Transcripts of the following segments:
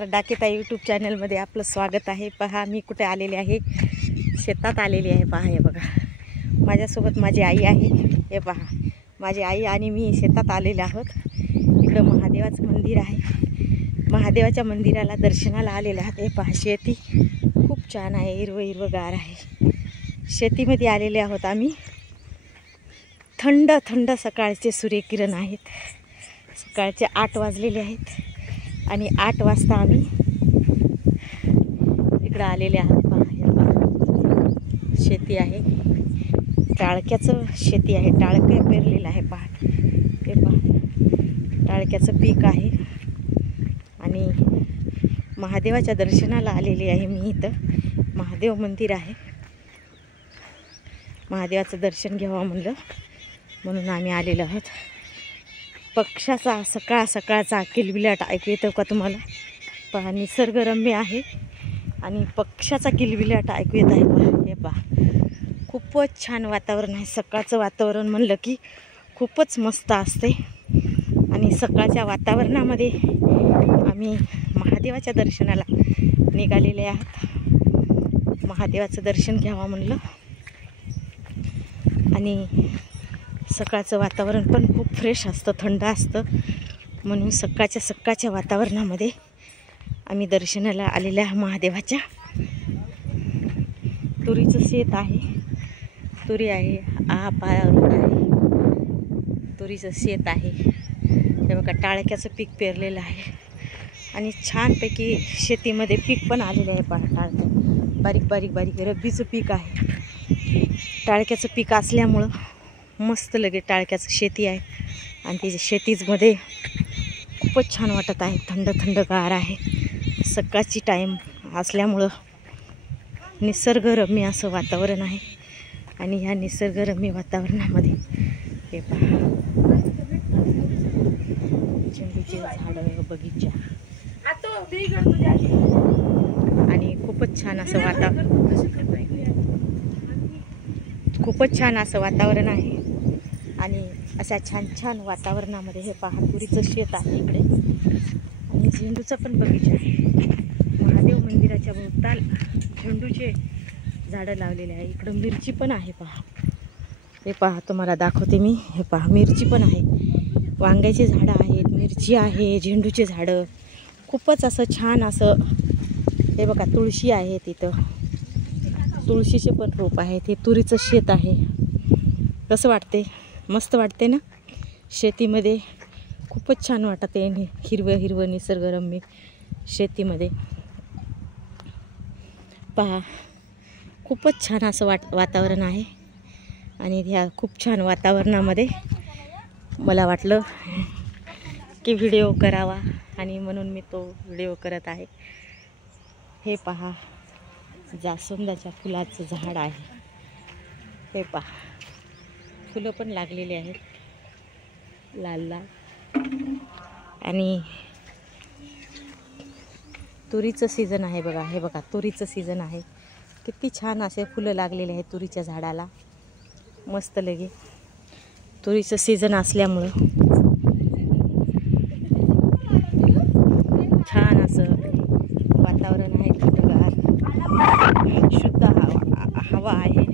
नमस्कार, डाकेताई यूट्यूब चॅनलमध्ये आपलं स्वागत आहे। पहा मी कुठे आलेले आहे, शेतात आलेली आहे। पहा हे बघा, माझ्यासोबत माझी आई आहे। हे पहा, माझी आई आणि मी शेतात आलेले आहोत। इकडं महादेवाचं मंदिर आहे, महादेवाच्या मंदिराला दर्शनाला आलेले आहोत। हे पहा, शेती खूप छान आहे, हिरवगार आहे। शेतीमध्ये आलेले आहोत आम्ही। थंड थंड सकाळचे सूर्यकिरण आहेत। सकाळचे 8 वाजलेले आहेत आणि 8 वाजता आम्ही इकडं आलेले आहोत। पहा, शेती आहे, टाळक्याचं शेती आहे, टाळकं पेरलेलं आहे। पहा हे पहा, टाळक्याचं पीक आहे आणि महादेवाच्या दर्शनाला आलेली आहे मी। इथं महादेव मंदिर आहे, महादेवाचं दर्शन घ्यावं म्हणलं म्हणून आम्ही आलेलो आहोत। पक्षाचा सकाळचा किलबिलाट ऐकू येतो का तुम्हाला? पहा, निसर्गरम्य आहे आणि पक्षाचा किलबिलाट ऐकू येत आहे। पहा हे पहा, खूपच छान वातावरण आहे। सकाळचं वातावरण म्हणलं की खूपच मस्त असते आणि सकाळच्या वातावरणामध्ये आम्ही महादेवाच्या दर्शनाला निघालेले आहोत। महादेवाचं दर्शन घ्यावं म्हणलं आणि सकाळचं वातावरण पण खूप फ्रेश असतं, थंड असतं, म्हणून सकाळच्या वातावरणामध्ये आम्ही दर्शनाला आलेल्या महादेवाच्या। तुरीचं शेत आहे, तुरी आहे, रोड आहे, तुरीचं शेत आहे। हे बघा, टाळक्याचं पीक पेरलेलं आहे आणि छानपैकी शेतीमध्ये पीक पण आलेलं आहे। पहा, टाळक्या बारीक रब्बीचं पीक आहे। टाळक्याचं पीक असल्यामुळं मस्त लगे टाळक्याचं शेती आहे आणि त्याच्या शेतीमध्ये खूपच छान वाटत आहे। थंडगार आहे, सकाळची टाईम असल्यामुळं निसर्गरम्य असं वातावरण आहे आणि ह्या निसर्गरम्य वातावरणामध्ये हे पहा, झेंडूचे झाडं, बगीचा आणि खूपच छान असं खूपच छान असं वातावरण आहे आणि अशा छान वातावरणामध्ये हे पहा, तुरीचं शेत आहे इकडे आणि झेंडूचा पण बगीचा आहे। महादेव मंदिराच्या भोवताल झेंडूचे झाडं लावलेले आहे। इकडं मिरची पण आहे। पहा हे पहा, तुम्हाला दाखवते मी। हे पहा, मिरची पण आहे, वांग्याचे झाडं आहेत, मिरची आहे, झेंडूचे झाडं, खूपच असं छान असं। हे बघा, तुळशी आहे, तिथं तुळशीचे पण रोप आहेत। हे तुरीचं शेत आहे। कसं वाटते? मस्त वाटते ना? शेतीमध्ये खूपच छान वाटत आहे, हिरवं निसर्गरम्य शेतीमध्ये। पहा, खूपच छान असं वातावरण आहे आणि ह्या खूप छान वातावरणामध्ये मला वाटलं की व्हिडिओ करावा आणि म्हणून मी तो व्हिडिओ करत आहे। हे पहा, जास्वंदाच्या फुलाचं झाड आहे। हे पहा, फुलं पण लागलेली आहेत, लाल आणि तुरीचं सीझन आहे बघा। हे बघा, तुरीचं सीझन आहे, किती छान असे फुलं लागलेले आहेत तुरीच्या झाडाला। मस्त लगे तुरीचं सीझन असल्यामुळं छान असं वातावरण आहे, थंडगार, शुद्ध हवा आहे।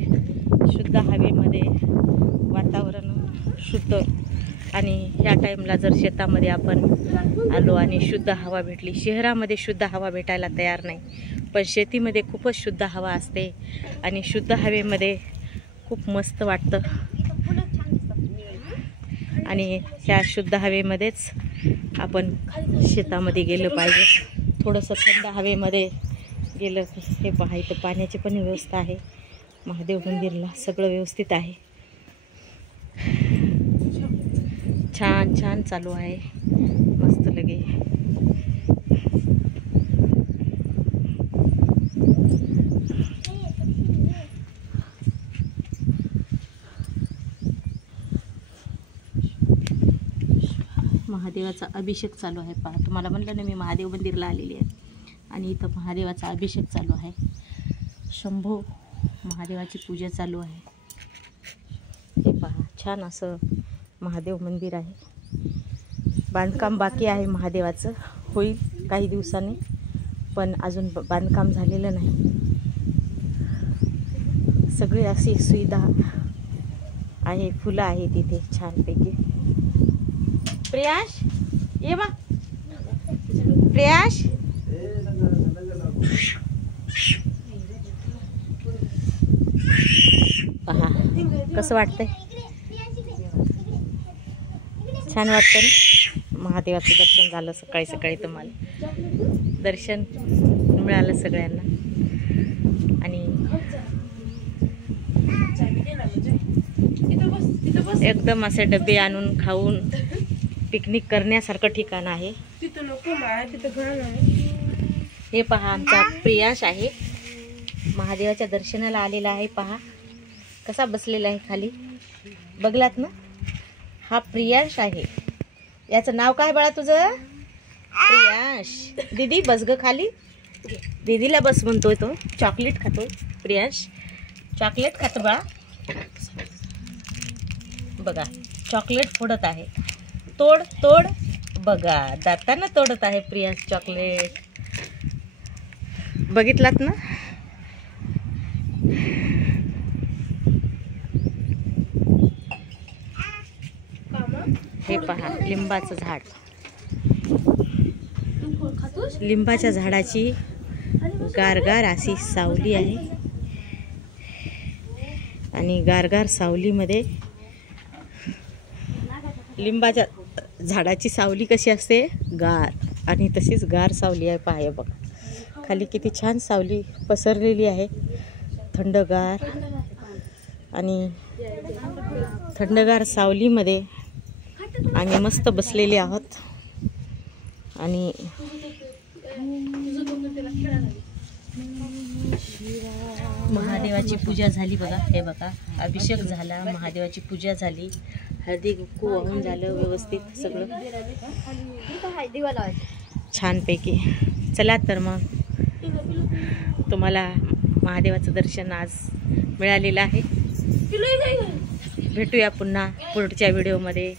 शुद्ध हवेमध्ये वातावरण शुद्ध आणि ह्या टाईमला जर शेतामध्ये आपण आलो आणि शुद्ध हवा भेटली, शहरामध्ये शुद्ध हवा भेटायला तयार नाही, पण शेतीमध्ये खूपच शुद्ध हवा असते आणि शुद्ध हवेमध्ये खूप मस्त वाटतं आणि त्या शुद्ध हवेमध्येच आपण शेतामध्ये गेलं पाहिजे। थोडंसं थंड हवेमध्ये गेलं की हे पहा, इथं पाण्याची पण व्यवस्था आहे। महादेव मंदिरला सगळं व्यवस्थित आहे। छान चालू आहे, मस्त लगे। महादेवाचा अभिषेक चालू आहे। पहा, तुम्हाला म्हणलं ना मी महादेव मंदिरला आलेली आहे आणि इथं महादेवाचा अभिषेक चालू आहे। शंभो महादेवाची पूजा चालू आहे। हे पहा, छान असं महादेव मंदिर आहे। बांधकाम बाकी आहे महादेवाचं, होईल काही दिवसांनी। पण अजून बांधकाम झालेलं नाही. सगळी अशी सुविधा आहे, फुलं आहे तिथे छानपैकी. प्रियांश ये बा, प्रियांश पहा कसं वाटतंय, छान वाटतं ना. महादेवाचं दर्शन झालं सकाळी सकाळी, तुम्हाला दर्शन मिळालं सगळ्यांना. आणि एकदम असे डबे आणून खाऊन पिकनिक करण्यासारखं ठिकाण आहे. हे पहा आमचा प्रियांश आहे, महादेवाच्या दर्शनाला आलेला आहे. पहा कसा बसलेला आहे खाली, बघलात ना. हा प्रियांश आहे. याचं नाव काय बाळा तुझं? प्रियांश. दीदी बस ग खाली, दीदीला बस म्हणतोय तो. चॉकलेट खातोय प्रियांश, चॉकलेट खातो बाळा. बघा चॉकलेट फोडत आहे, तोड तोड. बघा दाताना तोडत आहे प्रियांश चॉकलेट, बघितलात ना. हे पहा लिंबाचं झाड, लिंबाच्या झाडाची गारगार अशी सावली आहे. आणि गारगार सावलीमध्ये लिंबाच्या झाडाची सावली कशी असते, गार, आणि तशीच गार सावली आहे. पहा बघा खाली किती छान सावली पसरलेली आहे, थंडगार. आणि थंडगार सावलीमध्ये आम्ही मस्त बसलेले आहोत. आणि महादेवाची पूजा झाली बघा. हे बघा अभिषेक झाला, महादेवाची पूजा झाली, हळदी कुंकू वाहून झालं व्यवस्थित सगळं छानपैकी. चला तर मग तुम्हाला महादेवाचं दर्शन आज मिळालेलं आहे. भेटूया पुन्हा पुढच्या व्हिडिओमध्ये.